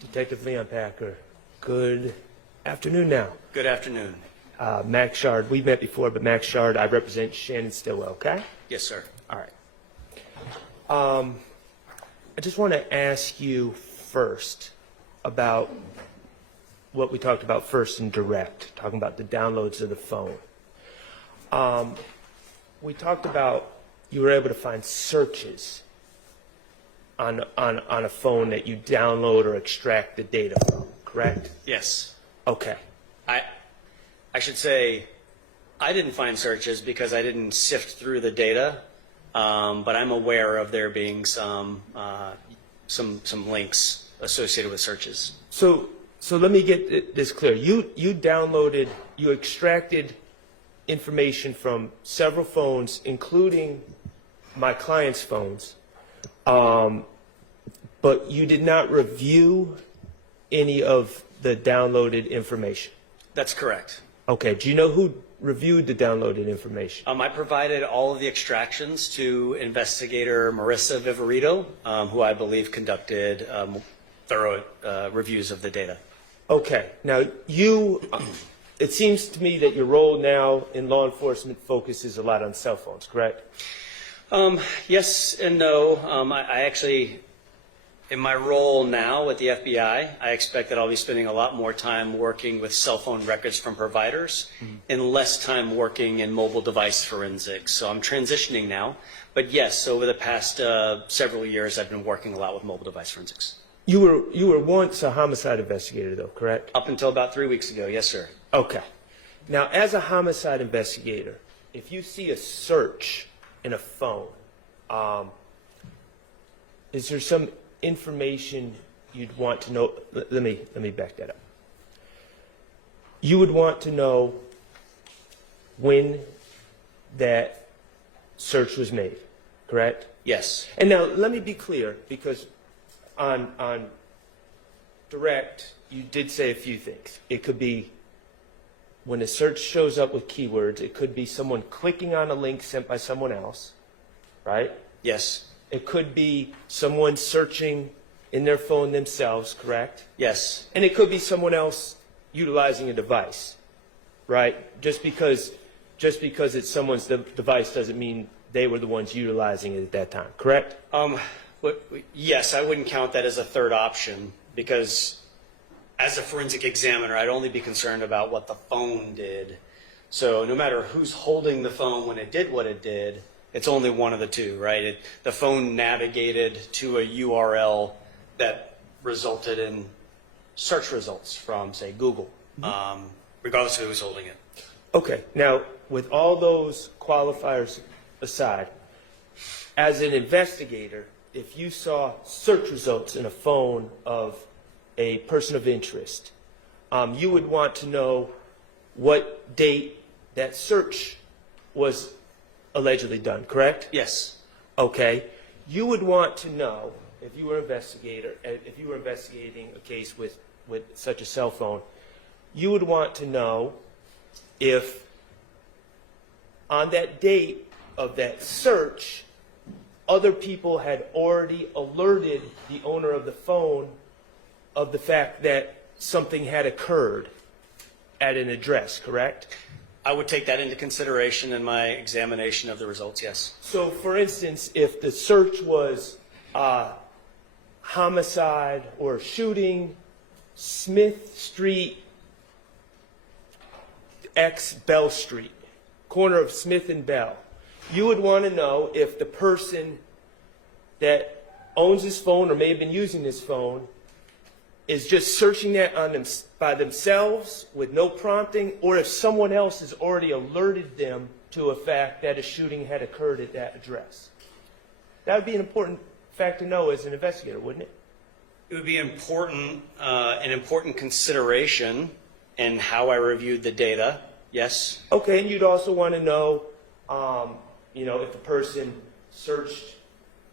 Detective Leonpacher. Good afternoon now. Good afternoon. Max Schardt. We've met before, but Max Schardt, I represent Shannon Stillwell, okay? Yes, sir. All right. I just want to ask you first about what we talked about first in direct, talking about the downloads of the phone. We talked about you were able to find searches on a phone that you download or extract the data from, correct? Yes. Okay. I should say I didn't find searches because I didn't sift through the data, but I'm aware of there being some links associated with searches. So let me get this clear. You extracted information from several phones, including my client's phones, but you did not review any of the downloaded information. That's correct. Okay. Do you know who reviewed the downloaded information? I provided all of the extractions to investigator Marissa Viverito, who I believe conducted thorough reviews of the data. Okay. Now, it seems to me that your role now in law enforcement focuses a lot on cell phones, correct? Yes and no. I actually, in my role now with the FBI, I expect that I'll be spending a lot more time working with cell phone records from providers and less time working in mobile device forensics. So I'm transitioning now. But yes, over the past several years, I've been working a lot with mobile device forensics. You were once a homicide investigator, though, correct? Up until about 3 weeks ago, yes, sir. Okay. Now, as a homicide investigator, if you see a search in a phone, is there some information you'd want to know? Let me back that up. You would want to know when that search was made, correct? Yes. And now let me be clear, because on direct, you did say a few things. It could be when a search shows up with keywords, it could be someone clicking on a link sent by someone else, right? Yes. It could be someone searching in their phone themselves, correct? Yes. And it could be someone else utilizing a device, right? Just because it's someone's device doesn't mean they were the ones utilizing it at that time, correct? Yes, I wouldn't count that as a third option because as a forensic examiner, I'd only be concerned about what the phone did. So no matter who's holding the phone when it did what it did, it's only one of the two, right? The phone navigated to a URL that resulted in search results from, say, Google, regardless of who's holding it. Okay. Now, with all those qualifiers aside, as an investigator, if you saw search results in a phone of a person of interest, you would want to know what date that search was allegedly done, correct? Yes. Okay. You would want to know, if you were investigating a case with such a cell phone, you would want to know if on that date of that search, other people had already alerted the owner of the phone of the fact that something had occurred at an address, correct? I would take that into consideration in my examination of the results, yes. So, for instance, if the search was homicide or shooting, Smith Street, X Bell Street, corner of Smith and Bell, you would want to know if the person that owns this phone or may have been using this phone is just searching that on them by themselves with no prompting, or if someone else has already alerted them to a fact that a shooting had occurred at that address. That would be an important fact to know as an investigator, wouldn't it? It would be an important consideration in how I reviewed the data, yes. Okay, and you'd also want to know, if the person searched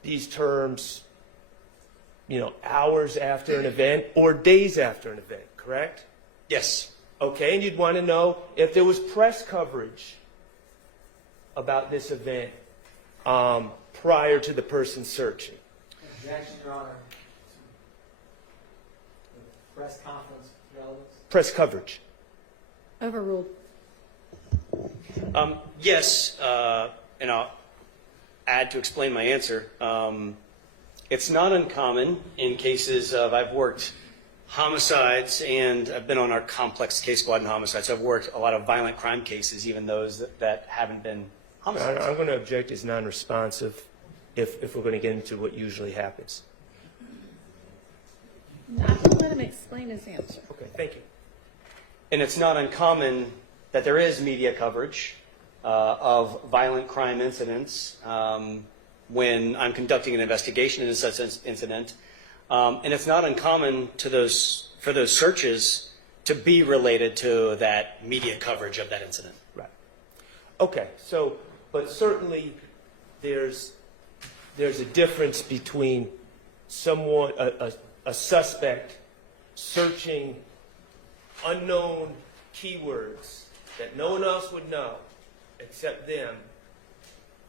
these terms, hours after an event or days after an event, correct? Yes. Okay, and you'd want to know if there was press coverage about this event prior to the person searching. Objection, Your Honor. Press conference relevance? Press coverage. Overruled. Yes, and I'll add to explain my answer. It's not uncommon in cases of, I've worked homicides and I've been on our complex case squad in homicides. So I've worked a lot of violent crime cases, even those that haven't been homicides. I'm going to object as non-responsive if we're going to get into what usually happens. I will let him explain his answer. Okay, thank you. And it's not uncommon that there is media coverage of violent crime incidents when I'm conducting an investigation into such an incident. And it's not uncommon for those searches to be related to that media coverage of that incident. Right. Okay, so, but certainly there's a difference between someone, a suspect searching unknown keywords that no one else would know except them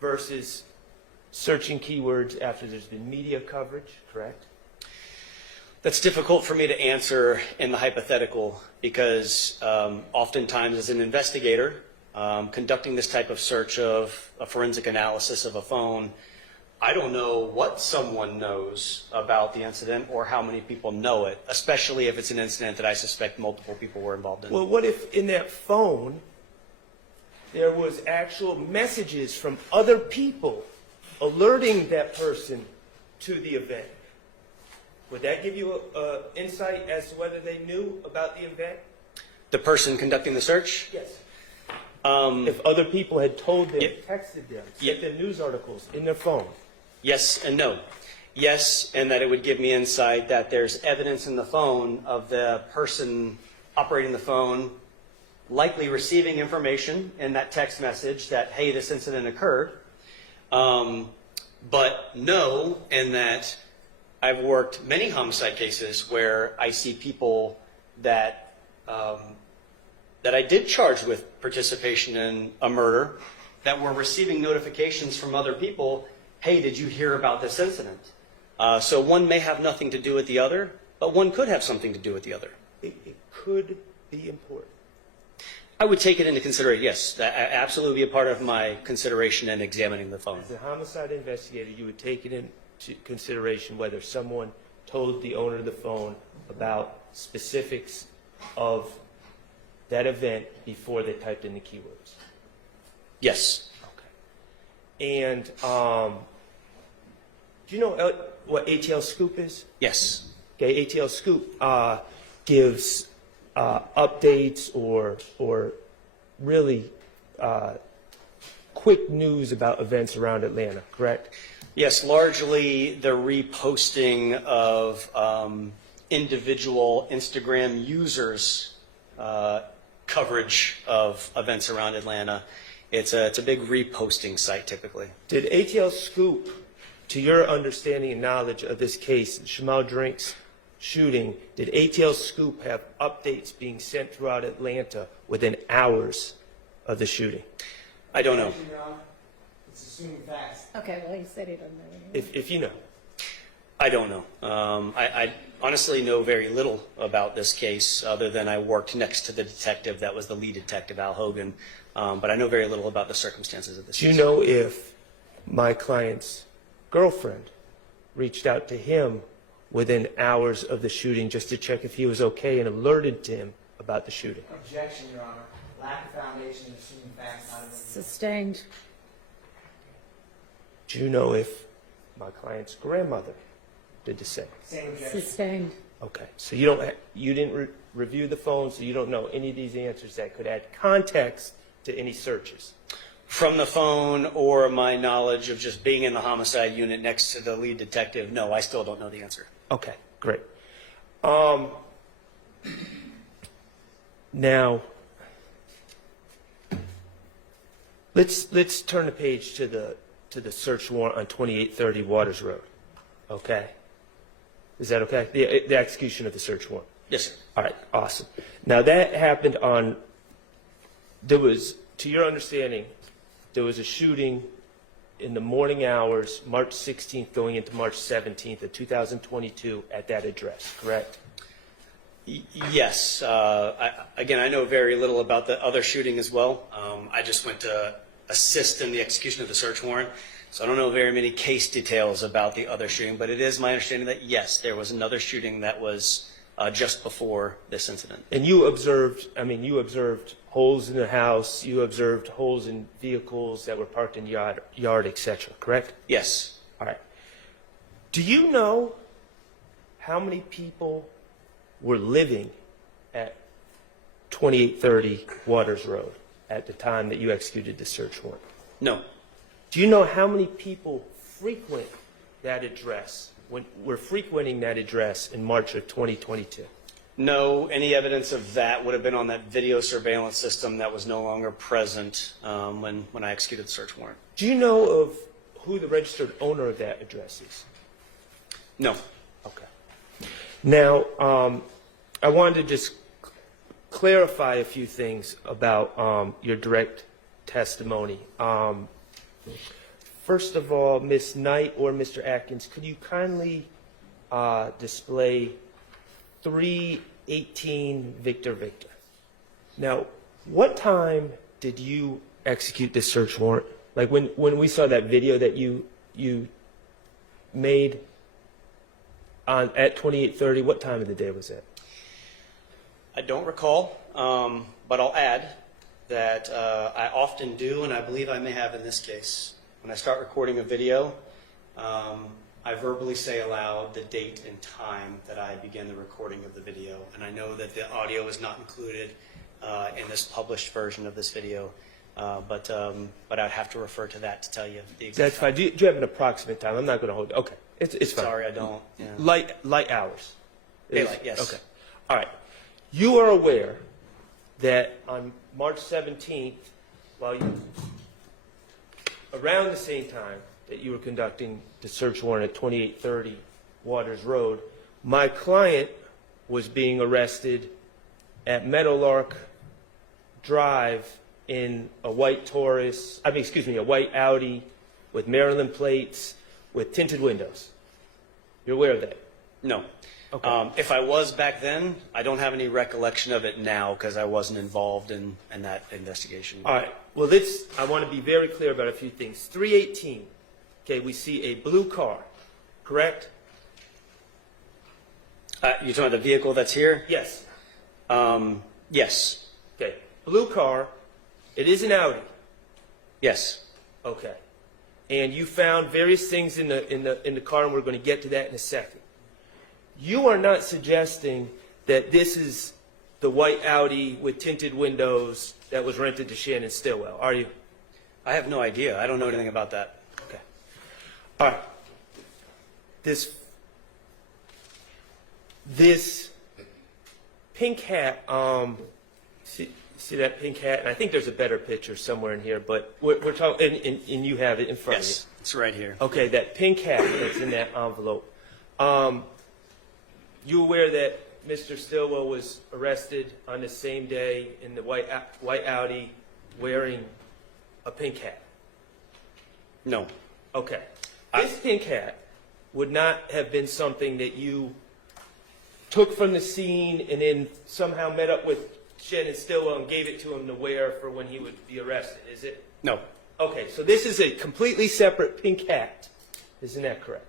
versus searching keywords after there's been media coverage, correct? That's difficult for me to answer in the hypothetical because oftentimes as an investigator conducting this type of search of a forensic analysis of a phone, I don't know what someone knows about the incident or how many people know it, especially if it's an incident that I suspect multiple people were involved in. Well, what if in that phone there was actual messages from other people alerting that person to the event? Would that give you insight as to whether they knew about the event? The person conducting the search? Yes. If other people had told them, Yep. texted them, Yep. sent them news articles in their phone. Yes and no. Yes, and that it would give me insight that there's evidence in the phone of the person operating the phone likely receiving information in that text message that, hey, this incident occurred. But no, in that I've worked many homicide cases where I see people that that I did charge with participation in a murder that were receiving notifications from other people, hey, did you hear about this incident? So one may have nothing to do with the other, but one could have something to do with the other. It could be important. I would take it into consideration, yes. That absolutely be a part of my consideration in examining the phone. As a homicide investigator, you would take it into consideration whether someone told the owner of the phone about specifics of that event before they typed in the keywords. Yes. Okay. And do you know what ATL Scoop is? Yes. Okay, ATL Scoop gives updates or really quick news about events around Atlanta, correct? Yes, largely the reposting of individual Instagram users' coverage of events around Atlanta. It's a big reposting site typically. Did ATL Scoop, to your understanding and knowledge of this case, the Shymel Drinks shooting, did ATL Scoop have updates being sent throughout Atlanta within hours of the shooting? I don't know. Your Honor, it's assuming facts. Okay, well, he said he doesn't know anyway. If you know. I don't know. I honestly know very little about this case other than I worked next to the detective that was the lead detective, Al Hogan. But I know very little about the circumstances of this Do you case. know if my client's girlfriend reached out to him within hours of the shooting just to check if he was okay and alerted to him about the shooting? Objection, Your Honor. Lack of foundation, assuming facts, not evidence. Sustained. Do you know if my client's grandmother did the same? Same objection. Sustained. Okay, so you didn't review the phone, so you don't know any of these answers that could add context to any searches. From the phone or my knowledge of just being in the homicide unit next to the lead detective, no, I still don't know the answer. Okay, great. Now, let's turn the page to the search warrant on 2830 Waters Road. Okay, is that okay? The execution of the search warrant. Yes, sir. All right, awesome. Now that happened on. There was, to your understanding, there was a shooting in the morning hours, March 16th going into March 17th of 2022 at that address, correct? Yes. Again, I know very little about the other shooting as well. I just went to assist in the execution of the search warrant, so I don't know very many case details about the other shooting, but it is my understanding that, yes, there was another shooting that was just before this incident. And you observed holes in the house, you observed holes in vehicles that were parked in the yard, etc., correct? Yes. All right. Do you know how many people were living at 2830 Waters Road at the time that you executed the search warrant? No. Do you know how many people frequent that address, were frequenting that address in March of 2022? No. Any evidence of that would have been on that video surveillance system that was no longer present when I executed the search warrant. Do you know of who the registered owner of that address is? No. Okay. Now, I wanted to just clarify a few things about your direct testimony. First of all, Ms. Knight or Mr. Atkins, could you kindly display 318 Victor Victor? Now, what time did you execute this search warrant? Like when we saw that video that you made at 2830, what time of the day was it? I don't recall, but I'll add that I often do, and I believe I may have in this case. When I start recording a video, I verbally say aloud the date and time that I begin the recording of the video. And I know that the audio is not included in this published version of this video, but I'd have to refer to that to tell you the exact That's fine. Do you have an approximate time? I'm not going to hold. Okay, it's fine. Sorry, I don't. Yeah. Light hours. Daylight, yes. Okay. All right. You are aware that on March 17th, around the same time that you were conducting the search warrant at 2830 Waters Road, my client was being arrested at Meadowlark Drive in a white a white Audi with Maryland plates with tinted windows. You're aware of that? No. Okay. If I was back then, I don't have any recollection of it now because I wasn't involved in that investigation. All right. Well, I want to be very clear about a few things. 318, okay, we see a blue car, correct? You're talking about the vehicle that's here? Yes. Yes. Okay. Blue car. It is an Audi. Yes. Okay. And you found various things in the car, and we're going to get to that in a second. You are not suggesting that this is the white Audi with tinted windows that was rented to Shannon Stillwell, are you? I have no idea. I don't know anything about that. Okay. All right. This pink hat, see that pink hat? And I think there's a better picture somewhere in here, but we're talking, and you have it in front of you. Yes, it's right here. Okay, that pink hat that's in that envelope. You aware that Mr. Stillwell was arrested on the same day in the white Audi wearing a pink hat? No. Okay. This pink hat would not have been something that you took from the scene and then somehow met up with Shannon Stillwell and gave it to him to wear for when he would be arrested, is it? No. Okay, so this is a completely separate pink hat. Isn't that correct?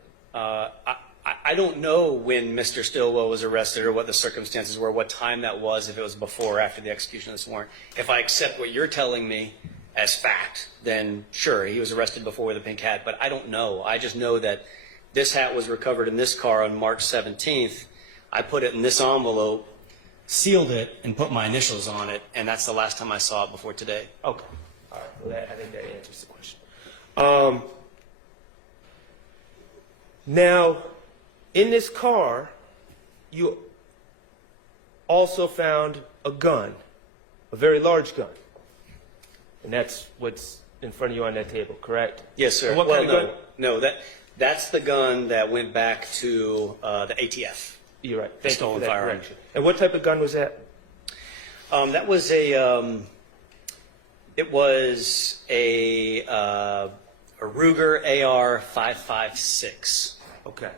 I don't know when Mr. Stillwell was arrested or what the circumstances were, what time that was, if it was before or after the execution of this warrant. If I accept what you're telling me as fact, then sure, he was arrested before with a pink hat, but I don't know. I just know that this hat was recovered in this car on March 17th. I put it in this envelope, sealed it, and put my initials on it, and that's the last time I saw it before today. Okay. All right. Well, I think that answers the question. Now, in this car, you also found a gun, a very large gun. And that's what's in front of you on that table, correct? Yes, sir. And what kind of gun? No, that's the gun that went back to the ATF. You're right. Thank you Stolen for that firearm. correction. And what type of gun was that? That was it was a Ruger AR 5.56. Okay.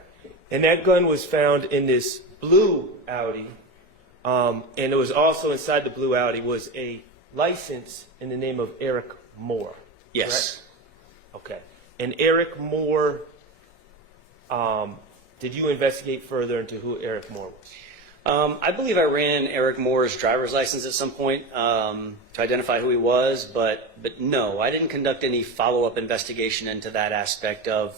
And that gun was found in this blue Audi And it was also inside the blue Audi was a license in the name of Eric Moore. Yes. Correct? Okay. And Eric Moore, did you investigate further into who Eric Moore was? I believe I ran Eric Moore's driver's license at some point to identify who he was, but no, I didn't conduct any follow-up investigation into that aspect of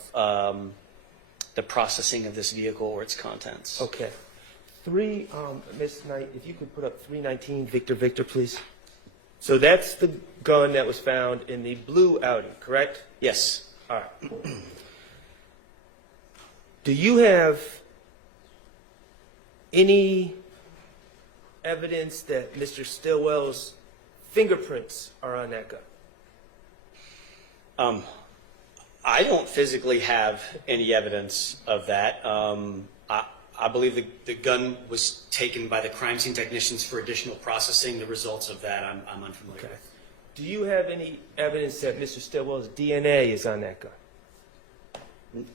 the processing of this vehicle or its contents. Okay. Miss Knight, if you could put up 319 Victor, please. So that's the gun that was found in the blue Audi, correct? Yes. All right. Do you have any evidence that Mr. Stillwell's fingerprints are on that gun? I don't physically have any evidence of that. I believe the gun was taken by the crime scene technicians for additional processing. The results of that I'm unfamiliar with. Do you have any evidence that Mr. Stillwell's DNA is on that gun?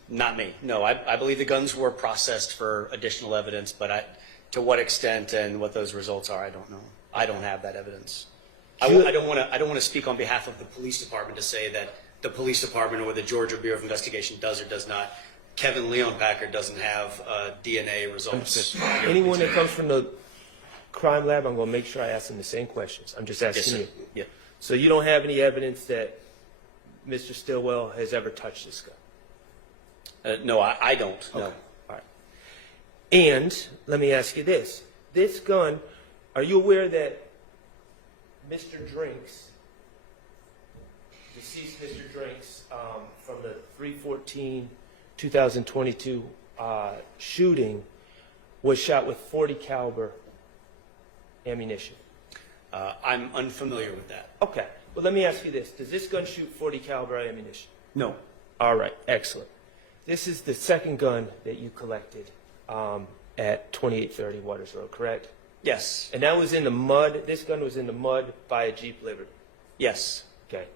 Not me. No, I believe the guns were processed for additional evidence, but to what extent and what those results are, I don't know. I don't have that evidence. I don't want to speak on behalf of the police department to say that the police department or the Georgia Bureau of Investigation does or does not. Kevin Leonpacher doesn't have DNA results. Anyone that comes from the crime lab, I'm going to make sure I ask them the same questions. I'm just Yes, asking sir. you. Yeah. So you don't have any evidence that Mr. Stillwell has ever touched this gun? No, I don't. No. Okay. All right. And let me ask you this. This gun, are you aware that Mr. Drinks, deceased Mr. Drinks, from the 3/14/2022 shooting was shot with .40 caliber ammunition? I'm unfamiliar with that. Okay. Well, let me ask you this. Does this gun shoot .40 caliber ammunition? No. All right. Excellent. This is the second gun that you collected at 2830 Waters Road, correct? Yes. And that was in the mud. This gun was in the mud by a Jeep Liberty. Yes. Okay.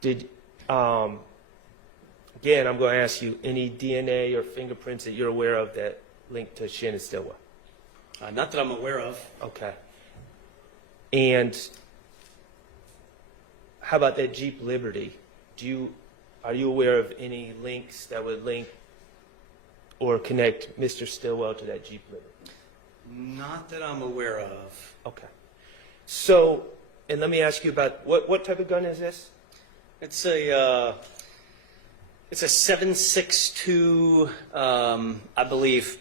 Did again, I'm going to ask you any DNA or fingerprints that you're aware of that link to Shannon Stillwell? Not that I'm aware of. Okay. And how about that Jeep Liberty? Are you aware of any links that would link or connect Mr. Stillwell to that Jeep Liberty? Not that I'm aware of. Okay. So, and let me ask you about what type of gun is this? It's a 7.62, I believe.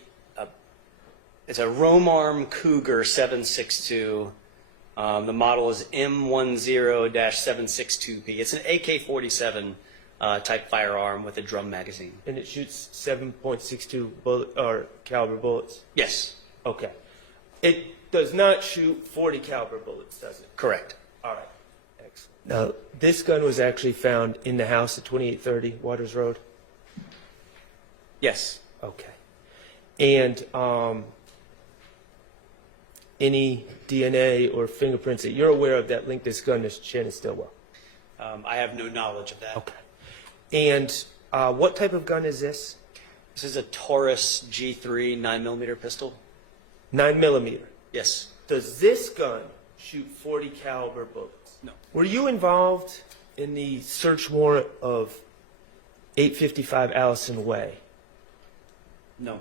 It's a Romarm Cougar 7.62. The model is M10-762P. It's an AK-47 type firearm with a drum magazine. And it shoots 7.62 bullet or caliber bullets? Yes. Okay. It does not shoot .40 caliber bullets, does it? Correct. All right. Excellent. Now, this gun was actually found in the house at 2830 Waters Road? Yes. Okay. And any DNA or fingerprints that you're aware of that link this gun to Shannon Stillwell? I have no knowledge of that. Okay. And what type of gun is this? This is a Taurus G3 9mm pistol. 9mm. Yes. Does this gun shoot .40 caliber bullets? No. Were you involved in the search warrant of 855 Allison Way, No.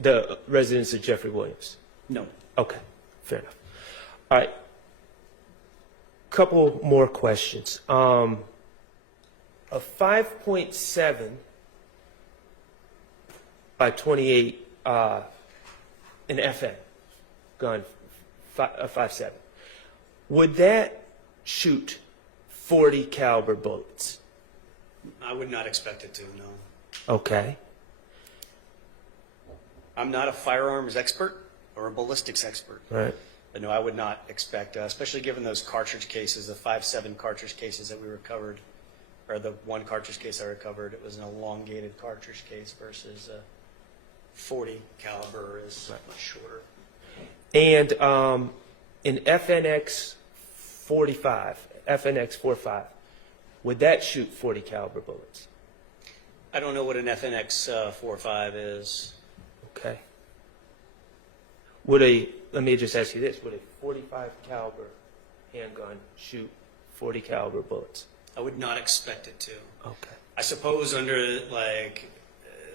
the residence of Jeffrey Williams? No. Okay, fair enough. All right. Couple more questions. A 5.7 by 28 an FN gun, a 5.7. Would that shoot .40 caliber bullets? I would not expect it to, no. Okay. I'm not a firearms expert or a ballistics expert. All right. But no, I would not expect, especially given those cartridge cases, the 5.7 cartridge cases that we recovered, or the one cartridge case I recovered, it was an elongated cartridge case versus a 40 caliber is much shorter. And an FNX 45, FNX 45, would that shoot .40 caliber bullets? I don't know what an FNX 4.5 is. Okay. Would a let me just ask you this: would a 45 caliber handgun shoot 40 caliber bullets? I would not expect it to. Okay. I suppose under like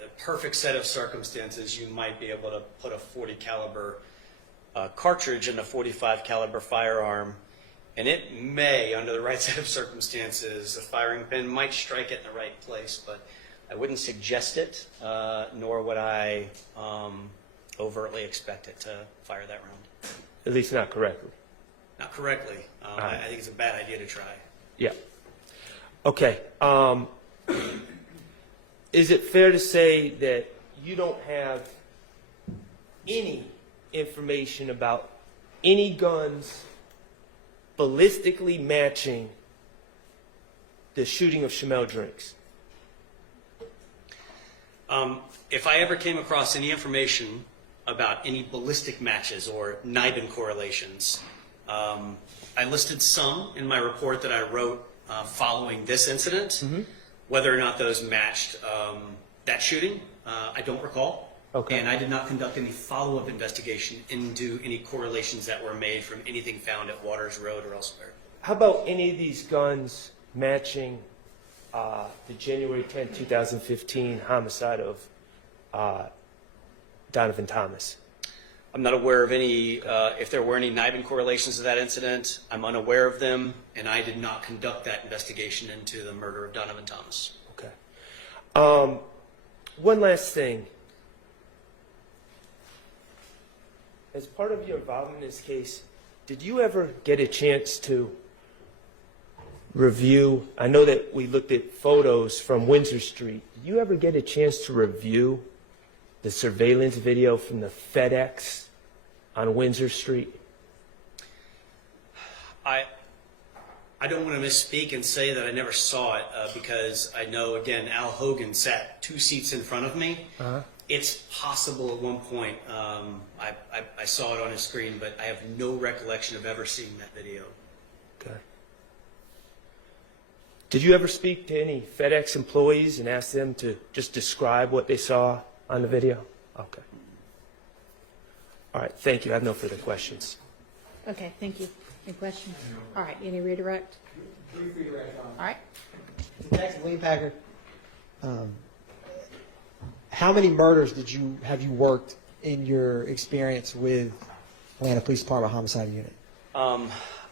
a perfect set of circumstances, you might be able to put a 40 caliber cartridge in a 45 caliber firearm, and it may, under the right set of circumstances, the firing pin might strike it in the right place, but I wouldn't suggest it, nor would I overtly expect it to fire that round. At least not correctly. Not correctly. I think it's a bad idea to try. Yeah. Okay. Is it fair to say that you don't have any information about any guns ballistically matching the shooting of Shymel Drinks? If I ever came across any information about any ballistic matches or Nibin correlations, I listed some in my report that I wrote following this incident. Whether or not those matched that shooting, I don't recall. Okay. And I did not conduct any follow-up investigation into any correlations that were made from anything found at Waters Road or elsewhere. How about any of these guns matching the January 10, 2015 homicide of Donovan Thomas? I'm not aware of any, if there were any Nibin correlations to that incident. I'm unaware of them, and I did not conduct that investigation into the murder of Donovan Thomas. Okay. One last thing. As part of your involvement in this case, did you ever get a chance to review? I know that we looked at photos from Windsor Street. Did you ever get a chance to review the surveillance video from the FedEx on Windsor Street? I don't want to misspeak and say that I never saw it because I know, again, Al Hogan sat 2 seats in front of me. It's possible at one point I saw it on his screen, but I have no recollection of ever seeing that video. Okay. Did you ever speak to any FedEx employees and ask them to just describe what they saw on the video? Okay. All right, thank you. I have no further questions. Okay, thank you. Any questions? All right, any redirect? Brief redirect on. All right. Detective Leonpacher, how many murders have you worked in your experience with Atlanta Police Department Homicide Unit?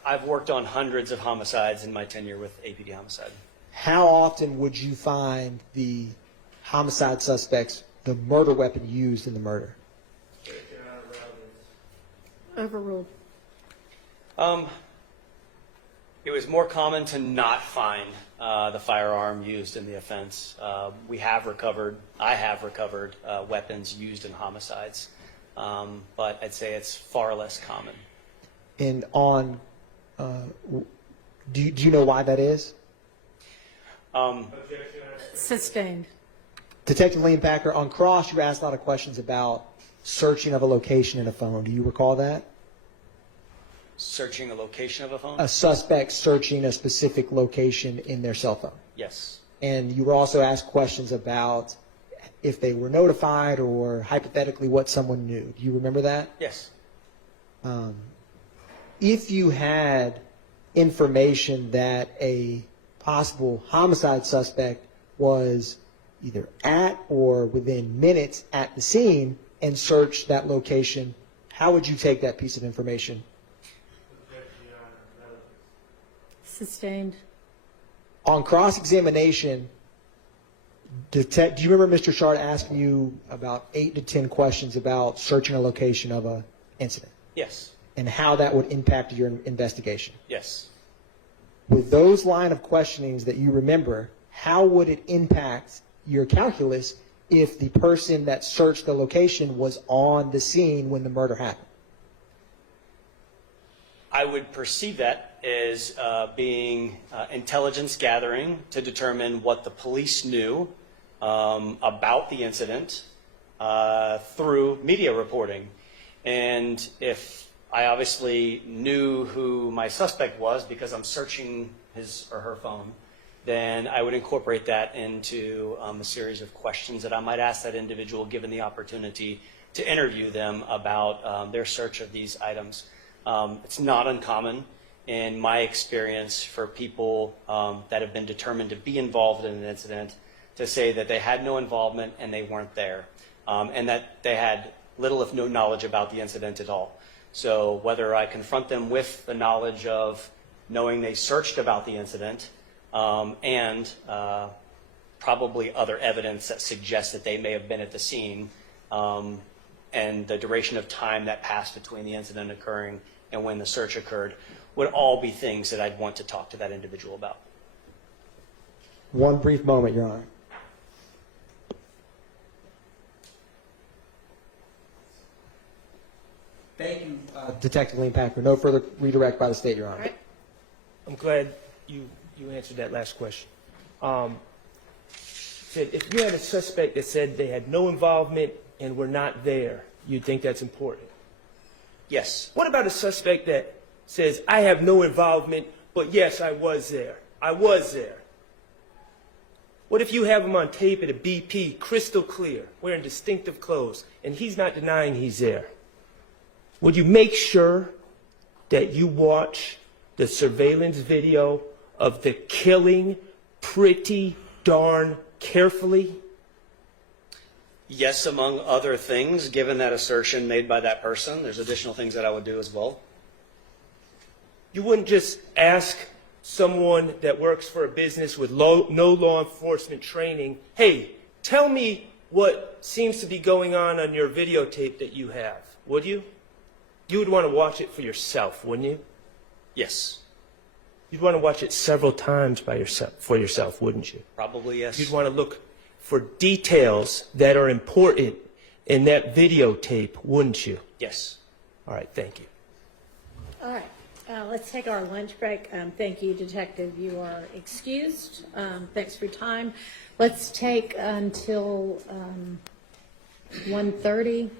I've worked on hundreds of homicides in my tenure with APD Homicide. How often would you find the homicide suspects the murder weapon used in the murder? Overruled. It was more common to not find the firearm used in the offense. I have recovered weapons used in homicides, but I'd say it's far less common. And do you know why that is? Sustained. Detective Leonpacher, on cross, you asked a lot of questions about searching of a location in a phone. Do you recall that? Searching a location of a phone? A suspect searching a specific location in their cell phone. Yes. And you were also asked questions about if they were notified or hypothetically what someone knew. Do you remember that? Yes. If you had information that a possible homicide suspect was either at or within minutes at the scene and searched that location, how would you take that piece of information? Sustained. On cross-examination, do you remember Mr. Schardt asking you about 8 to 10 questions about searching a location of an incident? Yes. And how that would impact your investigation? Yes. With those line of questionings that you remember, how would it impact your calculus if the person that searched the location was on the scene when the murder happened? I would perceive that as being intelligence gathering to determine what the police knew about the incident through media reporting. And if I obviously knew who my suspect was because I'm searching his or her phone, then I would incorporate that into a series of questions that I might ask that individual given the opportunity to interview them about their search of these items. It's not uncommon in my experience for people that have been determined to be involved in an incident to say that they had no involvement and they weren't there, and that they had little if no knowledge about the incident at all. So whether I confront them with the knowledge of knowing they searched about the incident and probably other evidence that suggests that they may have been at the scene, and the duration of time that passed between the incident occurring and when the search occurred would all be things that I'd want to talk to that individual about. One brief moment, Your Honor. Thank you, Detective Leonpacher. No further redirect by the state, Your Honor. All right. I'm glad you answered that last question. Said if you had a suspect that said they had no involvement and were not there, you'd think that's important. Yes. What about a suspect that says, I have no involvement, but yes, I was there. I was there. What if you have him on tape at a BP, crystal clear, wearing distinctive clothes, and he's not denying he's there? Would you make sure that you watch the surveillance video of the killing pretty darn carefully? Yes, among other things, given that assertion made by that person, there's additional things that I would do as well. You wouldn't just ask someone that works for a business with no law enforcement training, hey, tell me what seems to be going on your videotape that you have, would you? You would want to watch it for yourself, wouldn't you? Yes. You'd want to watch it several times for yourself, wouldn't you? Probably yes. You'd want to look for details that are important in that videotape, wouldn't you? Yes. All right, thank you. All right, let's take our lunch break. Thank you, Detective. You are excused. Thanks for your time. Let's take until 1:30.